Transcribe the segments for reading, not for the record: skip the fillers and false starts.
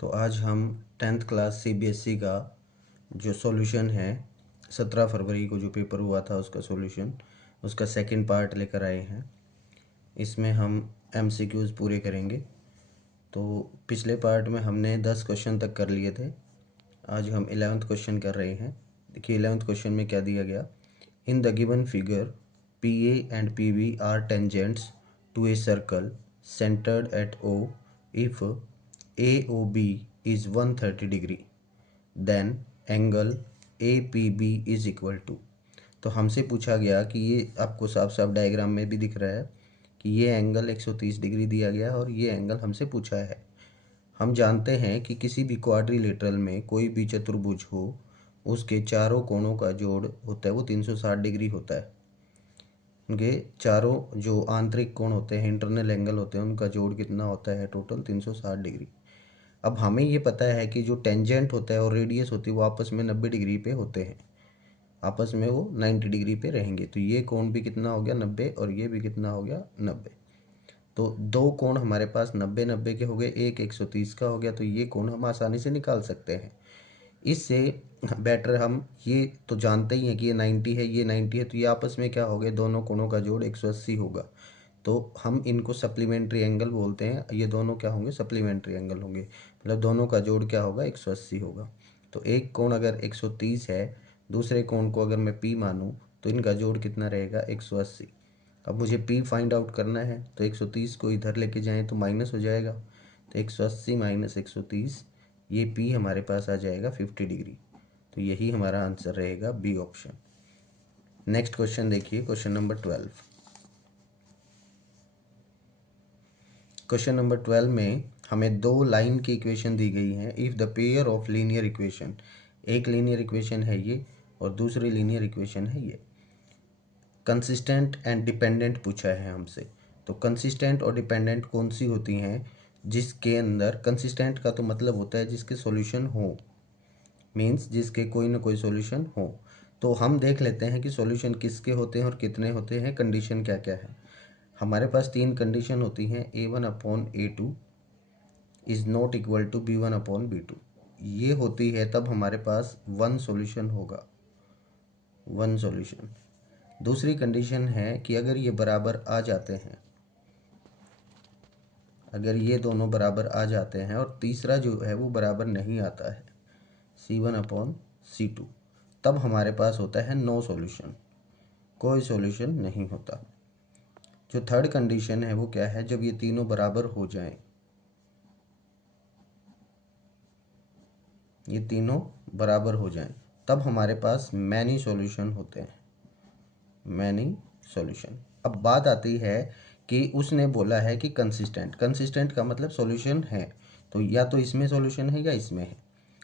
तो आज हम 10th क्लास सीबीएसई का जो सॉल्यूशन है 17 फरवरी को जो पेपर हुआ था उसका सॉल्यूशन उसका सेकंड पार्ट लेकर आए हैं। इसमें हम एमसीक्यूज़ पूरे करेंगे। तो पिछले पार्ट में हमने 10 क्वेश्चन तक कर लिए थे। आज हम 11th क्वेश्चन कर रहे हैं। देखिए 11th क्वेश्चन में क्या दिया गया। In the given figure P A and P B are tangents to a circle centered at O if AOB is 130 degree then angle APB is equal to। तो हमसे पूछा गया कि ये आपको साफ साफ डायग्राम में भी दिख रहा है कि ये एंगल 130 डिग्री दिया गया है और ये एंगल हमसे पूछा है। हम जानते हैं कि किसी भी क्वाड्रिलेटरल में कोई भी चतुर्भुज हो उसके चारों कोणों का जोड़ होता है वो 360 डिग्री होता है। उनके चारों जो आंतरिक कोण होते हैं इंटरनल एंगल होते हैं उनका जोड़ कितना होता है टोटल 360 डिग्री। अब हमें ये पता है कि जो टेंजेंट होता है और रेडियस होती है वो आपस में 90 डिग्री पे होते हैं, आपस में वो 90 डिग्री पे रहेंगे। तो ये कोण भी कितना हो गया 90 और ये भी कितना हो गया 90। तो दो कोण हमारे पास 90-90 के हो गए, एक 130 का हो गया। तो ये कोण हम आसानी से निकाल सकते हैं। इससे बेटर हम ये तो जानते ही हैं कि ये 90 है ये 90 है, तो ये आपस में क्या हो गए दोनों कोणों का जोड़ 180 होगा। तो हम इनको सप्लीमेंट्री एंगल बोलते हैं। ये दोनों क्या होंगे सप्लीमेंट्री एंगल होंगे, मतलब दोनों का जोड़ क्या होगा 180 होगा। तो एक कोण अगर 130 है, दूसरे कोण को अगर मैं P मानूं तो इनका जोड़ कितना रहेगा 180। अब मुझे P फाइंड आउट करना है तो 130 को इधर लेके जाएं तो माइनस हो जाएगा। तो 180 माइनस 130 ये P हमारे पास आ जाएगा 50 डिग्री। तो यही हमारा आंसर रहेगा बी ऑप्शन। नेक्स्ट क्वेश्चन देखिए, क्वेश्चन नंबर 12। क्वेश्चन नंबर 12 में हमें दो लाइन की इक्वेशन दी गई है। If the pair of linear equation, एक लीनियर इक्वेशन है ये और दूसरी लीनियर इक्वेशन है ये, कंसिस्टेंट एंड डिपेंडेंट पूछा है हमसे। तो कंसिस्टेंट और डिपेंडेंट कौन सी होती हैं जिसके अंदर, कंसिस्टेंट का तो मतलब होता है जिसके सॉल्यूशन हो, मीन्स जिसके कोई ना कोई सॉल्यूशन हो। तो हम देख लेते हैं कि सॉल्यूशन किसके होते हैं और कितने होते हैं, कंडीशन क्या क्या है। हमारे पास तीन कंडीशन होती हैं, A1/A2 is not equal to B1/B2। ये होती है तब हमारे पास वन सॉल्यूशन होगा, वन सॉल्यूशन। दूसरी कंडीशन है कि अगर ये बराबर आ जाते हैं, अगर ये दोनों बराबर आ जाते हैं और तीसरा जो है वो बराबर नहीं आता है C1/C2, तब हमारे पास होता है नो सॉल्यूशन, कोई सॉल्यूशन नहीं होता। जो थर्ड कंडीशन है वो क्या है, जब ये तीनों बराबर हो जाएं, ये तीनों बराबर हो जाएं, तब हमारे पास मैनी सॉल्यूशन होते हैं, मैनी सॉल्यूशन। अब बात आती है कि उसने बोला है कि कंसिस्टेंट, कंसिस्टेंट का मतलब सॉल्यूशन है, तो या तो इसमें सॉल्यूशन है या इसमें है।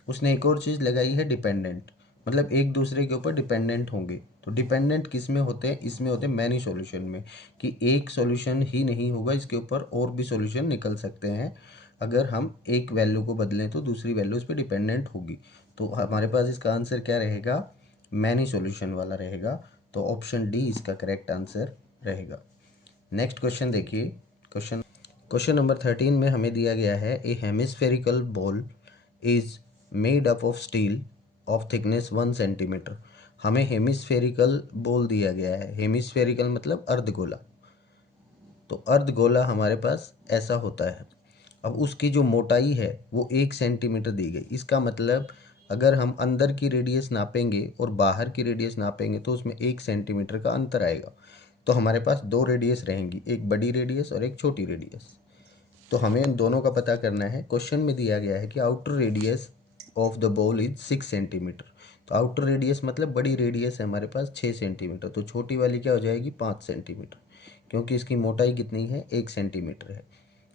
उसने एक और चीज़ लगाई है डिपेंडेंट, मतलब एक दूसरे के ऊपर डिपेंडेंट होंगे। तो डिपेंडेंट किस में होते हैं, इसमें होते हैं मैनी सॉल्यूशन में, कि एक सॉल्यूशन ही नहीं होगा, इसके ऊपर और भी सॉल्यूशन निकल सकते हैं। अगर हम एक वैल्यू को बदलें तो दूसरी वैल्यू उस पर डिपेंडेंट होगी। तो हमारे पास इसका आंसर क्या रहेगा, मैनी सॉल्यूशन वाला रहेगा। तो ऑप्शन डी इसका करेक्ट आंसर रहेगा। नेक्स्ट क्वेश्चन देखिए, क्वेश्चन नंबर 13 में हमें दिया गया है a hemispherical bowl is made up of steel of thickness 1 centimetre. हमें हेमिस्फेरिकल बॉल दिया गया है, हेमिस्फेरिकल मतलब अर्धगोला। तो अर्धगोला हमारे पास ऐसा होता है। अब उसकी जो मोटाई है वो 1 सेंटीमीटर दी गई। इसका मतलब अगर हम अंदर की रेडियस नापेंगे और बाहर की रेडियस नापेंगे तो उसमें 1 सेंटीमीटर का अंतर आएगा। तो हमारे पास दो रेडियस रहेंगी, एक बड़ी रेडियस और एक छोटी रेडियस। तो हमें इन दोनों का पता करना है। क्वेश्चन में दिया गया है कि outer radius of the ball is 6 centimetre. तो आउटर रेडियस मतलब बड़ी रेडियस है हमारे पास 6 सेंटीमीटर, तो छोटी वाली क्या हो जाएगी 5 सेंटीमीटर, क्योंकि इसकी मोटाई कितनी है 1 सेंटीमीटर है।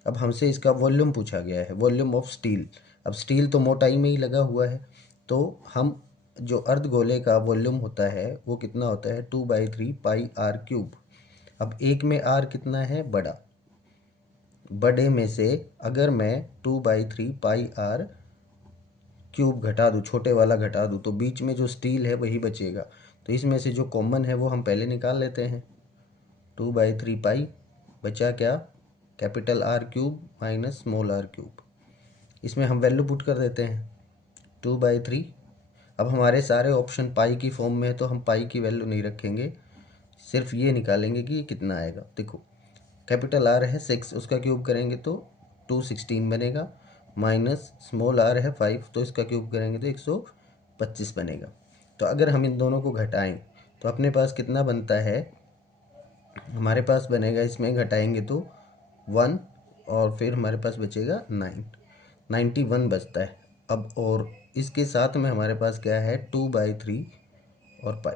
अब हमसे इसका वॉल्यूम पूछा गया है, वॉल्यूम ऑफ स्टील। अब स्टील तो मोटाई में ही लगा हुआ है, तो हम जो अर्धगोले का वॉल्यूम होता है वो कितना होता है 2/3 पाई आर क्यूब। अब एक में आर कितना है बड़ा, बड़े में से अगर मैं 2/3 पाई आर क्यूब घटा दूँ, छोटे वाला घटा दूँ, तो बीच में जो स्टील है वही बचेगा। तो इसमें से जो कॉमन है वो हम पहले निकाल लेते हैं। 2/3 पाई बचा क्या, capital R cube minus small R cube. इसमें हम वैल्यू पुट कर देते हैं 2/3। अब हमारे सारे ऑप्शन पाई की फॉर्म में है तो हम पाई की वैल्यू नहीं रखेंगे, सिर्फ ये निकालेंगे कि ये कितना आएगा। देखो कैपिटल आर है 6, उसका क्यूब करेंगे तो 216 बनेगा, माइनस स्मॉल आर है 5, तो इसका क्यूब करेंगे तो 125 बनेगा। तो अगर हम इन दोनों को घटाएं तो अपने पास कितना बनता है, हमारे पास बनेगा, इसमें घटाएंगे तो 1 और फिर हमारे पास बचेगा 91 बचता है। अब और इसके साथ में हमारे पास क्या है 2/3 और पाई।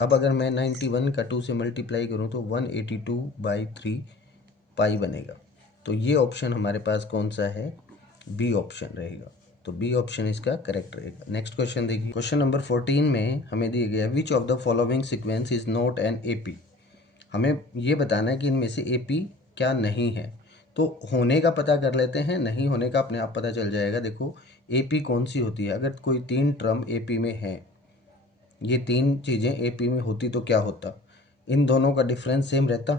अब अगर मैं 91 का 2 से मल्टीप्लाई करूँ तो 182/3 पाई बनेगा। तो ये ऑप्शन हमारे पास कौन सा है, बी ऑप्शन रहेगा। तो बी ऑप्शन इसका करेक्ट रहेगा। नेक्स्ट क्वेश्चन देखिए, क्वेश्चन नंबर 14 में हमें दिया गया which of the following sequence is not an AP. हमें ये बताना है कि इनमें से एपी क्या नहीं है। तो होने का पता कर लेते हैं, नहीं होने का अपने आप पता चल जाएगा। देखो एपी कौन सी होती है, अगर कोई 3 टर्म एपी में है, ये 3 चीज़ें एपी में होती तो क्या होता, इन दोनों का डिफरेंस सेम रहता,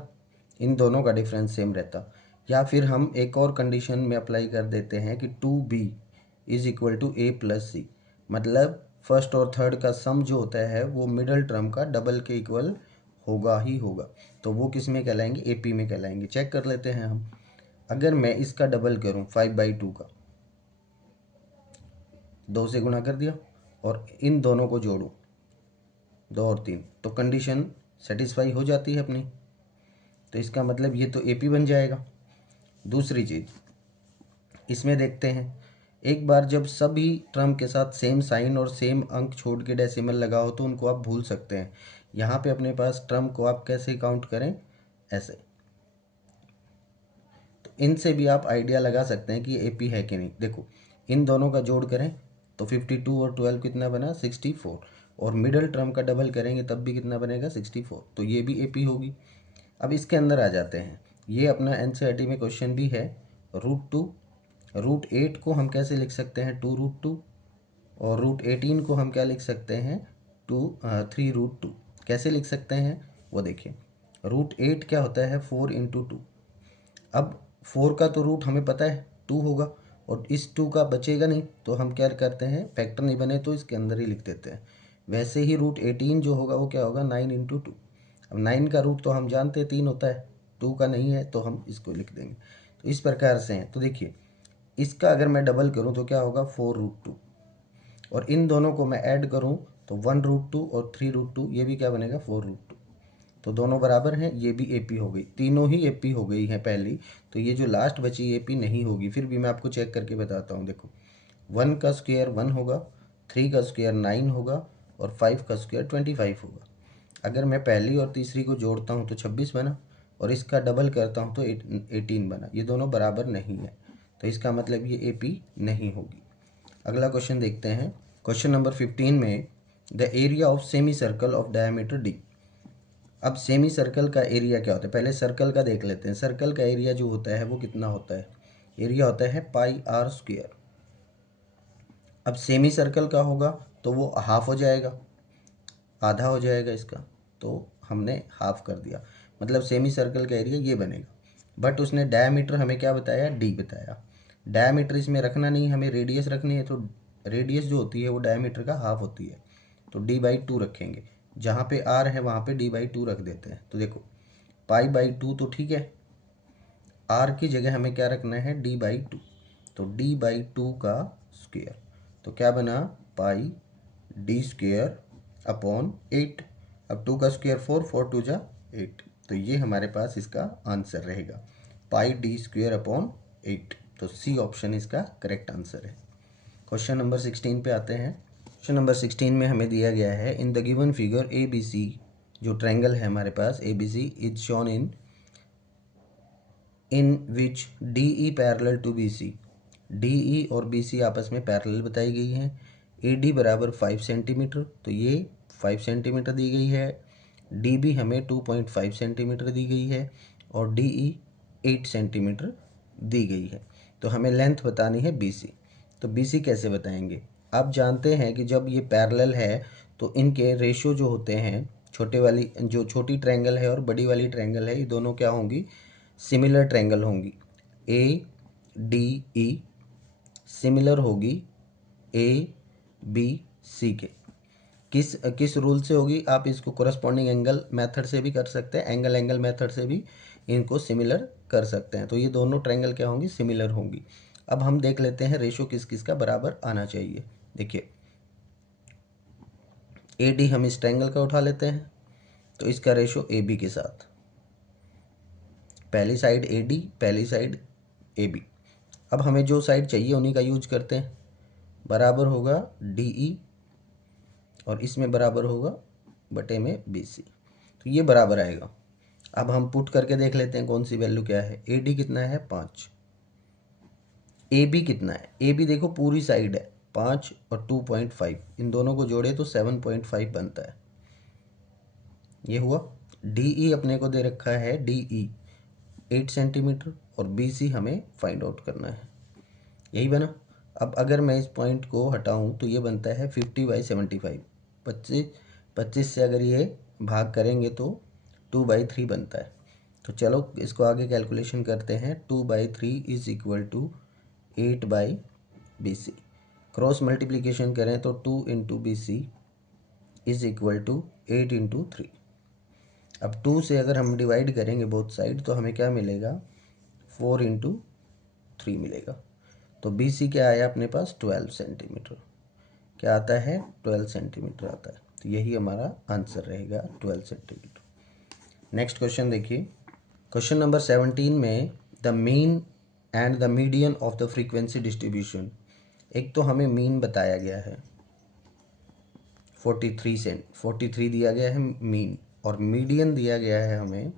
इन दोनों का डिफरेंस सेम रहता। या फिर हम एक और कंडीशन में अप्लाई कर देते हैं कि 2b is equal to a plus C, मतलब फर्स्ट और थर्ड का सम जो होता है वो मिडल टर्म का डबल के इक्वल होगा ही होगा। तो वो किस में कहलाएंगे, एपी में कहलाएंगे। चेक कर लेते हैं हम। अगर मैं इसका डबल करूं 5/2 का, 2 से गुणा कर दिया और इन दोनों को जोड़ूं 2 और 3, तो कंडीशन सेटिस्फाई हो जाती है अपनी। तो इसका मतलब ये तो एपी बन जाएगा। दूसरी चीज़ इसमें देखते हैं, एक बार जब सभी टर्म के साथ सेम साइन और सेम अंक छोड़ के डेसिमल लगा हो तो उनको आप भूल सकते हैं। यहाँ पे अपने पास टर्म को आप कैसे काउंट करें, ऐसे। तो इनसे भी आप आइडिया लगा सकते हैं कि ये एपी है कि नहीं। देखो इन दोनों का जोड़ करें तो 52 और 12 कितना बना 64, और मिडल टर्म का डबल करेंगे तब भी कितना बनेगा 64, तो ये भी एपी होगी। अब इसके अंदर आ जाते हैं, ये अपना एनसीईआरटी में क्वेश्चन भी है। √2, √8 को हम कैसे लिख सकते हैं 2√2, और √18 को हम क्या लिख सकते हैं 3√2। कैसे लिख सकते हैं वो देखिए। √8 क्या होता है 4 × 2। अब 4 का तो रूट हमें पता है 2 होगा, और इस 2 का बचेगा नहीं, तो हम क्या करते हैं, फैक्टर नहीं बने तो इसके अंदर ही लिख देते हैं। वैसे ही √18 जो होगा वो क्या होगा 9 × 2। अब 9 का रूट तो हम जानते हैं 3 होता है, 2 का नहीं है तो हम इसको लिख देंगे। तो इस प्रकार से हैं। तो देखिए इसका अगर मैं डबल करूं तो क्या होगा 4√2, और इन दोनों को मैं ऐड करूं तो 1√2 और 3√2, ये भी क्या बनेगा 4√2। तो दोनों बराबर हैं, ये भी एपी हो गई, तीनों ही एपी हो गई हैं पहली। तो ये जो लास्ट बची एपी नहीं होगी, फिर भी मैं आपको चेक करके बताता हूँ। देखो 1 का स्क्वायर 1 होगा, 3 का स्क्वायर 9 होगा, और 5 का स्क्वायर 25 होगा। अगर मैं पहली और तीसरी को जोड़ता हूँ तो 26 बना, और इसका डबल करता हूँ तो 18 बना। ये दोनों बराबर नहीं है, तो इसका मतलब ये एपी नहीं होगी। अगला क्वेश्चन देखते हैं, क्वेश्चन नंबर 15 में the area of semi circle of diameter D. अब सेमी सर्कल का एरिया क्या होता है, पहले सर्कल का देख लेते हैं। सर्कल का एरिया जो होता है वो कितना होता है, एरिया होता है πr²। अब सेमी सर्कल का होगा तो वो हाफ हो जाएगा, आधा हो जाएगा इसका, तो हमने हाफ कर दिया, मतलब सेमी सर्कल का एरिया ये बनेगा। बट उसने डायमीटर हमें क्या बताया, डी बताया। डायमीटर इसमें रखना नहीं, हमें रेडियस रखनी है, तो रेडियस जो होती है वो डायमीटर का हाफ होती है, तो d/2 रखेंगे। जहाँ पे r है वहाँ पे d/2 रख देते हैं। तो देखो π/2 तो ठीक है, r की जगह हमें क्या रखना है d/2, तो d/2 का स्क्वायर, तो क्या बना πd²/8। अब 2 का स्क्वायर 4, 4 2 जा 8, तो ये हमारे पास इसका आंसर रहेगा πd²/8। तो सी ऑप्शन इसका करेक्ट आंसर है। क्वेश्चन नंबर 16 पे आते हैं। क्वेश्चन नंबर 16 में हमें दिया गया है in the given figure ABC, जो ट्रायंगल है हमारे पास ABC is shown in which DE parallel to BC। DE और BC आपस में पैरेलल बताई गई हैं। AD बराबर 5 सेंटीमीटर, तो ये 5 सेंटीमीटर दी गई है। DB हमें 2.5 सेंटीमीटर दी गई है, और DE 8 सेंटीमीटर दी गई है। तो हमें लेंथ बतानी है BC। तो BC कैसे बताएंगे, आप जानते हैं कि जब ये पैरेलल है तो इनके रेशो जो होते हैं, छोटे वाली जो छोटी ट्रायंगल है और बड़ी वाली ट्रायंगल है, ये दोनों क्या होंगी, सिमिलर ट्रायंगल होंगी। ADE सिमिलर होगी ए बी सी के। किस किस रूल से होगी? आप इसको कोरस्पॉन्डिंग एंगल मेथड से भी कर सकते हैं, एंगल मेथड से भी इनको सिमिलर कर सकते हैं। तो ये दोनों ट्रायंगल क्या होंगी? सिमिलर होंगी। अब हम देख लेते हैं रेशो किस किस का बराबर आना चाहिए। देखिए ए डी हम इस ट्रायंगल का उठा लेते हैं, तो इसका रेशो ए बी के साथ, पहली साइड ए डी, पहली साइड ए बी। अब हमें जो साइड चाहिए उन्हीं का यूज करते हैं। बराबर होगा डी ई और इसमें बराबर होगा बटे में बी सी, तो ये बराबर आएगा। अब हम पुट करके देख लेते हैं कौन सी वैल्यू क्या है। ए डी कितना है? 5। ए बी कितना है? ए बी देखो पूरी साइड है 5 और 2.5, इन दोनों को जोड़े तो 7.5 बनता है, ये हुआ। डी ई अपने को दे रखा है, डी ई 8 सेंटीमीटर और बी सी हमें फाइंड आउट करना है, यही बना। अब अगर मैं इस पॉइंट को हटाऊं तो ये बनता है 50/75। 25 से अगर ये भाग करेंगे तो 2/3 बनता है। तो चलो इसको आगे कैलकुलेशन करते हैं। 2/3 is equal to 8/BC। Cross multiplication करें तो 2 into B C is equal to 8 into 3। अब 2 से अगर हम डिवाइड करेंगे बोथ साइड तो हमें क्या मिलेगा? 4 इंटू 3 मिलेगा। तो बी सी क्या आया अपने पास? 12 सेंटीमीटर। क्या आता है? 12 सेंटीमीटर आता है। तो यही हमारा आंसर रहेगा, 12 सेंटीमीटर। नेक्स्ट क्वेश्चन देखिए, क्वेश्चन नंबर 17 में the mean and the median of the frequency distribution. एक तो हमें मीन बताया गया है 43 दिया गया है मीन, और मीडियन दिया गया है हमें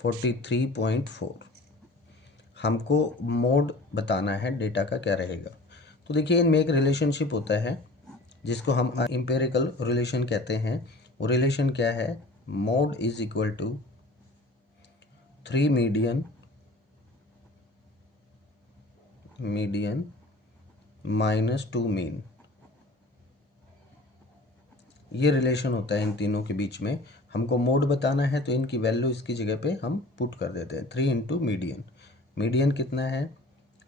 43.4। हमको मोड बताना है डेटा का क्या रहेगा। तो देखिए इनमें एक रिलेशनशिप होता है जिसको हम एम्पिरिकल रिलेशन कहते हैं। वो रिलेशन क्या है? Mode is equal to 3 median minus 2 mean. ये रिलेशन होता है इन तीनों के बीच में। हमको मोड बताना है तो इनकी वैल्यू इसकी जगह पे हम पुट कर देते हैं। 3 इंटू मीडियन, मीडियन कितना है?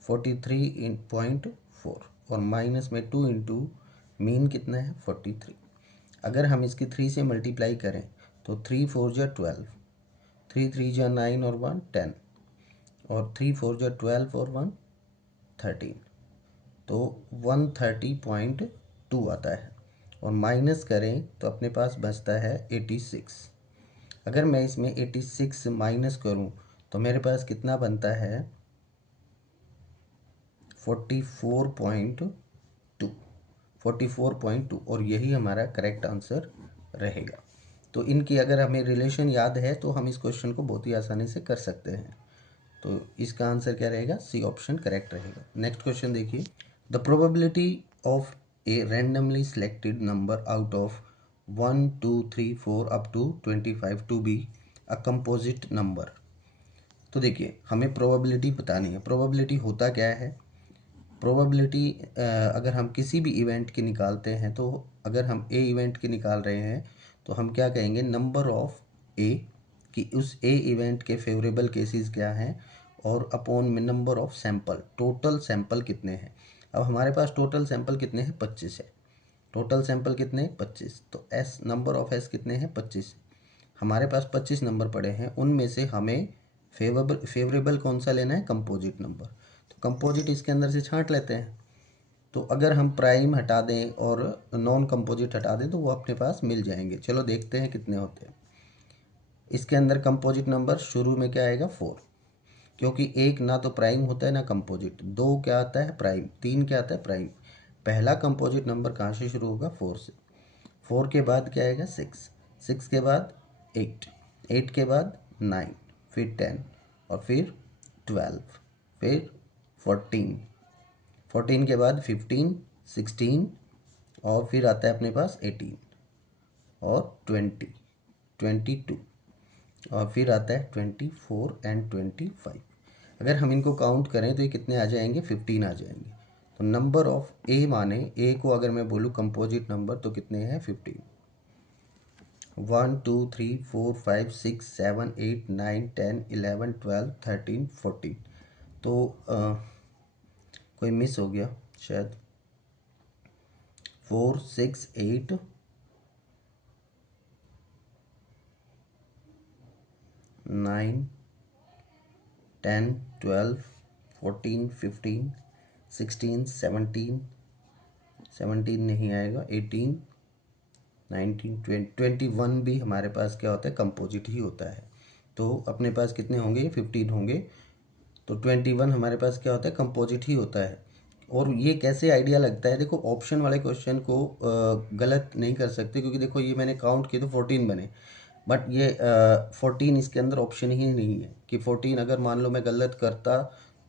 43.4 और माइनस में 2 इंटू मीन कितना है? 43। अगर हम इसकी 3 से मल्टीप्लाई करें तो 3 4 जा 12, 3 3 जा 9 और 1 10, और 3 4 जा 12 और 1 13, तो 130.2 आता है। और माइनस करें तो अपने पास बचता है 86। अगर मैं इसमें 86 माइनस करूं तो मेरे पास कितना बनता है? 44.2, और यही हमारा करेक्ट आंसर रहेगा। तो इनकी अगर हमें रिलेशन याद है तो हम इस क्वेश्चन को बहुत ही आसानी से कर सकते हैं। तो इसका आंसर क्या रहेगा? सी ऑप्शन करेक्ट रहेगा। नेक्स्ट क्वेश्चन देखिए, the probability of a randomly selected number out of 1 2 3 4 up to 25 to be a composite number. तो देखिए हमें प्रोबेबिलिटी बतानी है। प्रोबेबिलिटी होता क्या है? प्रोबेबिलिटी अगर हम किसी भी इवेंट की निकालते हैं, तो अगर हम ए इवेंट की निकाल रहे हैं तो हम क्या कहेंगे? नंबर ऑफ ए, कि उस ए इवेंट के फेवरेबल केसेस क्या हैं, और अपॉन में number of sample, total sample कितने हैं। अब हमारे पास टोटल सैंपल कितने हैं? 25 है। टोटल सैंपल कितने हैं? 25। तो एस नंबर ऑफ एस कितने हैं? 25। हमारे पास 25 नंबर पड़े हैं, उनमें से हमें फेवरेबल कौन सा लेना है? Composite number. तो कंपोजिट इसके अंदर से छांट लेते हैं। तो अगर हम प्राइम हटा दें और नॉन कंपोजिट हटा दें तो वो अपने पास मिल जाएंगे। चलो देखते हैं कितने होते हैं। इसके अंदर कंपोजिट नंबर शुरू में क्या आएगा? 4, क्योंकि एक ना तो प्राइम होता है ना कंपोजिट। 2 क्या आता है? प्राइम। 3 क्या आता है? प्राइम। पहला कंपोजिट नंबर कहाँ से शुरू होगा? 4 से। 4 के बाद क्या आएगा? 6, 6 के बाद 8, 8 के बाद 9, फिर 10, और फिर 12, फिर 14, 14 के बाद 15, 16, और फिर आता है अपने पास 18 और 20, 22, और फिर आता है 24 एंड 25। अगर हम इनको काउंट करें तो ये कितने आ जाएंगे? 15 आ जाएंगे। तो नंबर ऑफ ए माने ए को अगर मैं बोलूँ कंपोजिट नंबर तो कितने हैं? 15। 1 2 3 4 5 6 7 8 9 10 11 12 13 14। तो कोई मिस हो गया शायद। 4 6 8 9 10 12 14 15 16 17 17 नहीं आएगा, 18 19 20 21 भी हमारे पास क्या होता है, कंपोजिट ही होता है। तो अपने पास कितने होंगे, 15 होंगे। तो 21 हमारे पास क्या होता है, कंपोजिट ही होता है। और ये कैसे आइडिया लगता है, देखो ऑप्शन वाले क्वेश्चन को गलत नहीं कर सकते, क्योंकि देखो ये मैंने काउंट किए तो 14 बने, बट ये 14 इसके अंदर ऑप्शन ही नहीं है कि 14 अगर मान लो मैं गलत करता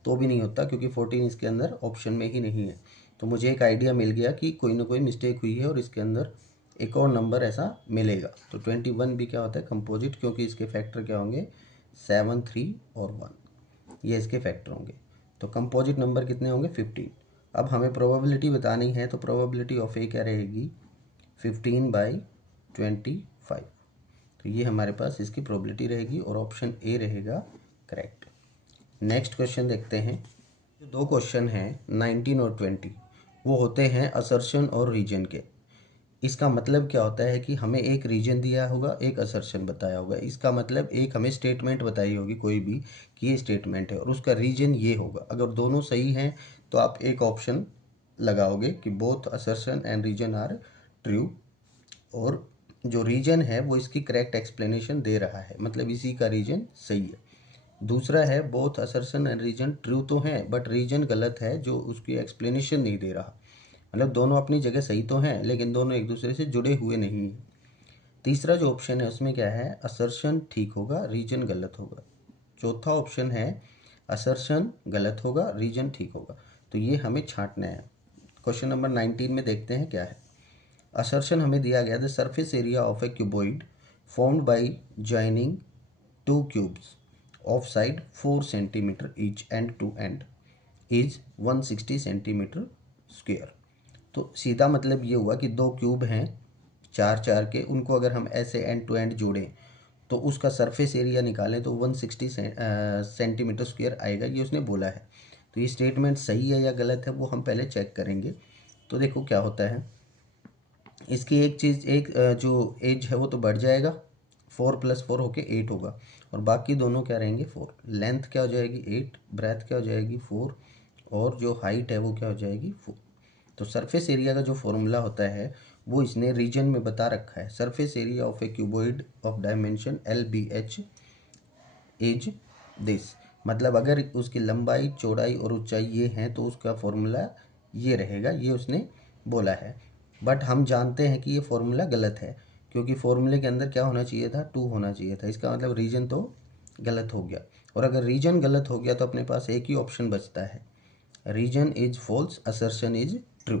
तो भी नहीं होता, क्योंकि 14 इसके अंदर ऑप्शन में ही नहीं है। तो मुझे एक आइडिया मिल गया कि कोई ना कोई मिस्टेक हुई है और इसके अंदर एक और नंबर ऐसा मिलेगा। तो 21 भी क्या होता है, कंपोजिट, क्योंकि इसके फैक्टर क्या होंगे, 7 3 और 1, ये इसके फैक्टर होंगे। तो कंपोजिट नंबर कितने होंगे, 15। अब हमें प्रोबेबिलिटी बतानी है, तो प्रोबेबिलिटी ऑफ ए क्या रहेगी, 15/25। तो ये हमारे पास इसकी प्रोबेबिलिटी रहेगी और ऑप्शन ए रहेगा करेक्ट। नेक्स्ट क्वेश्चन देखते हैं। जो दो क्वेश्चन हैं 19 और 20, वो होते हैं असर्शन और रीजन के। इसका मतलब क्या होता है कि हमें एक रीजन दिया होगा, एक असर्शन बताया होगा। इसका मतलब एक हमें स्टेटमेंट बताई होगी कोई भी कि ये स्टेटमेंट है और उसका रीजन ये होगा। अगर दोनों सही हैं तो आप एक ऑप्शन लगाओगे कि both assertion and reason are true, और जो रीजन है वो इसकी करेक्ट एक्सप्लेनेशन दे रहा है, मतलब इसी का रीजन सही है। दूसरा है both assertion and reason true तो हैं बट रीजन गलत है, जो उसकी एक्सप्लेनेशन नहीं दे रहा। मतलब दोनों अपनी जगह सही तो हैं लेकिन दोनों एक दूसरे से जुड़े हुए नहीं हैं। तीसरा जो ऑप्शन है उसमें क्या है, असर्शन ठीक होगा, रीजन गलत होगा। चौथा ऑप्शन है असर्शन गलत होगा, रीजन ठीक होगा। तो ये हमें छांटना है। क्वेश्चन नंबर 19 में देखते हैं क्या है। असर्शन हमें दिया गया, the surface area of a cuboid formed by joining two cubes of side 4 centimetre each end to end is 160 centimetre square. तो सीधा मतलब ये हुआ कि दो क्यूब हैं 4 4 के, उनको अगर हम ऐसे एंड टू एंड जोड़ें तो उसका सरफेस एरिया निकालें तो 160 सेंटीमीटर स्क्वायर आएगा, ये उसने बोला है। तो ये स्टेटमेंट सही है या गलत है वो हम पहले चेक करेंगे। तो देखो क्या होता है, इसकी एक चीज़, एक जो एज है वो तो बढ़ जाएगा, 4 + 4 होके 8 होगा, और बाकी दोनों क्या रहेंगे 4। लेंथ क्या हो जाएगी 8, ब्रेथ क्या हो जाएगी 4, और जो हाइट है वो क्या हो जाएगी 4। तो सरफेस एरिया का जो फॉर्मूला होता है वो इसने रीजन में बता रखा है। Surface area of a cuboid of dimension LBH is this, मतलब अगर उसकी लंबाई चौड़ाई और ऊंचाई ये हैं तो उसका फॉर्मूला ये रहेगा, ये उसने बोला है। बट हम जानते हैं कि ये फॉर्मूला गलत है, क्योंकि फॉर्मूले के अंदर क्या होना चाहिए था, 2 होना चाहिए था। इसका मतलब रीजन तो गलत हो गया, और अगर रीजन गलत हो गया तो अपने पास एक ही ऑप्शन बचता है, reason is false, assertion is true,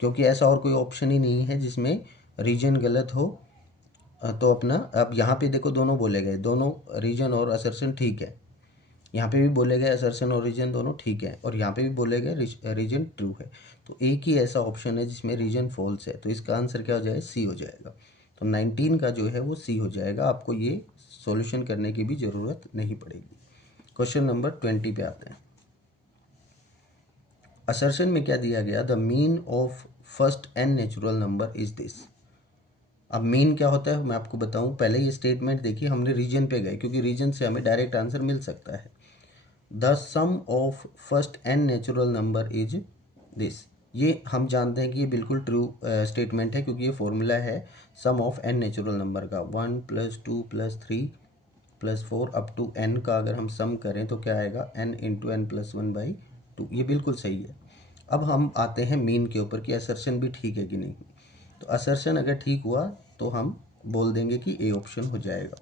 क्योंकि ऐसा और कोई ऑप्शन ही नहीं है जिसमें रीजन गलत हो। तो अपना अब यहाँ पे देखो दोनों बोले गए, दोनों रीजन और असर्शन ठीक है। यहाँ पे भी बोले गए असर्शन और रीजन दोनों ठीक है, और यहाँ पे भी बोले गए रीजन ट्रू है। तो एक ही ऐसा ऑप्शन है जिसमें रीजन फॉल्स है, तो इसका आंसर क्या हो जाएगा, सी हो जाएगा। तो 19 का जो है वो सी हो जाएगा, आपको ये सॉल्यूशन करने की भी ज़रूरत नहीं पड़ेगी। क्वेश्चन नंबर 20 पे आते हैं। असर्शन में क्या दिया गया, the mean of first n natural number is this. अब मीन क्या होता है मैं आपको बताऊं, पहले ये स्टेटमेंट देखिए, हमने रीजन पे गए क्योंकि रीजन से हमें डायरेक्ट आंसर मिल सकता है। The sum of first n natural number is this, ये हम जानते हैं कि ये बिल्कुल ट्रू स्टेटमेंट है, क्योंकि ये फॉर्मूला है sum of n natural number का, 1 + 2 + 3 + 4 अप टू n का अगर हम सम करें तो क्या आएगा, n × n + 1/2। ये बिल्कुल सही है। अब हम आते हैं मीन के ऊपर कि असर्शन भी ठीक है कि नहीं। तो असर्शन अगर ठीक हुआ तो हम बोल देंगे कि ए ऑप्शन हो जाएगा।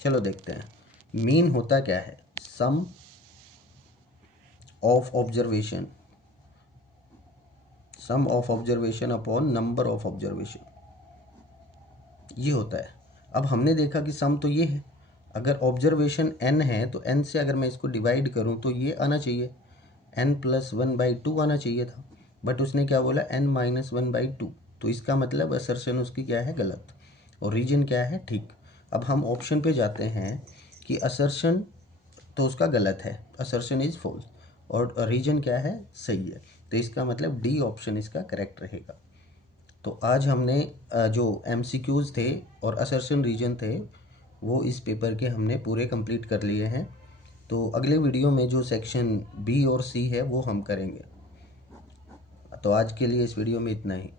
चलो देखते हैं मीन होता क्या है, sum of observation, sum of observation upon number of observation, ये होता है। अब हमने देखा कि सम तो ये है, अगर ऑब्जर्वेशन n है तो n से अगर मैं इसको डिवाइड करूं तो ये आना चाहिए, n + 1/2 आना चाहिए था, बट उसने क्या बोला, n - 1/2। तो इसका मतलब असर्शन उसकी क्या है, गलत, और रीजन क्या है, ठीक। अब हम ऑप्शन पे जाते हैं कि असर्शन तो उसका गलत है, असर्शन इज़ फॉल्स। और रीजन क्या है, सही है। तो इसका मतलब डी ऑप्शन इसका करेक्ट रहेगा। तो आज हमने जो एमसीक्यूज़ थे और असर्शन रीजन थे वो इस पेपर के हमने पूरे कंप्लीट कर लिए हैं। तो अगले वीडियो में जो सेक्शन बी और सी है वो हम करेंगे। तो आज के लिए इस वीडियो में इतना ही।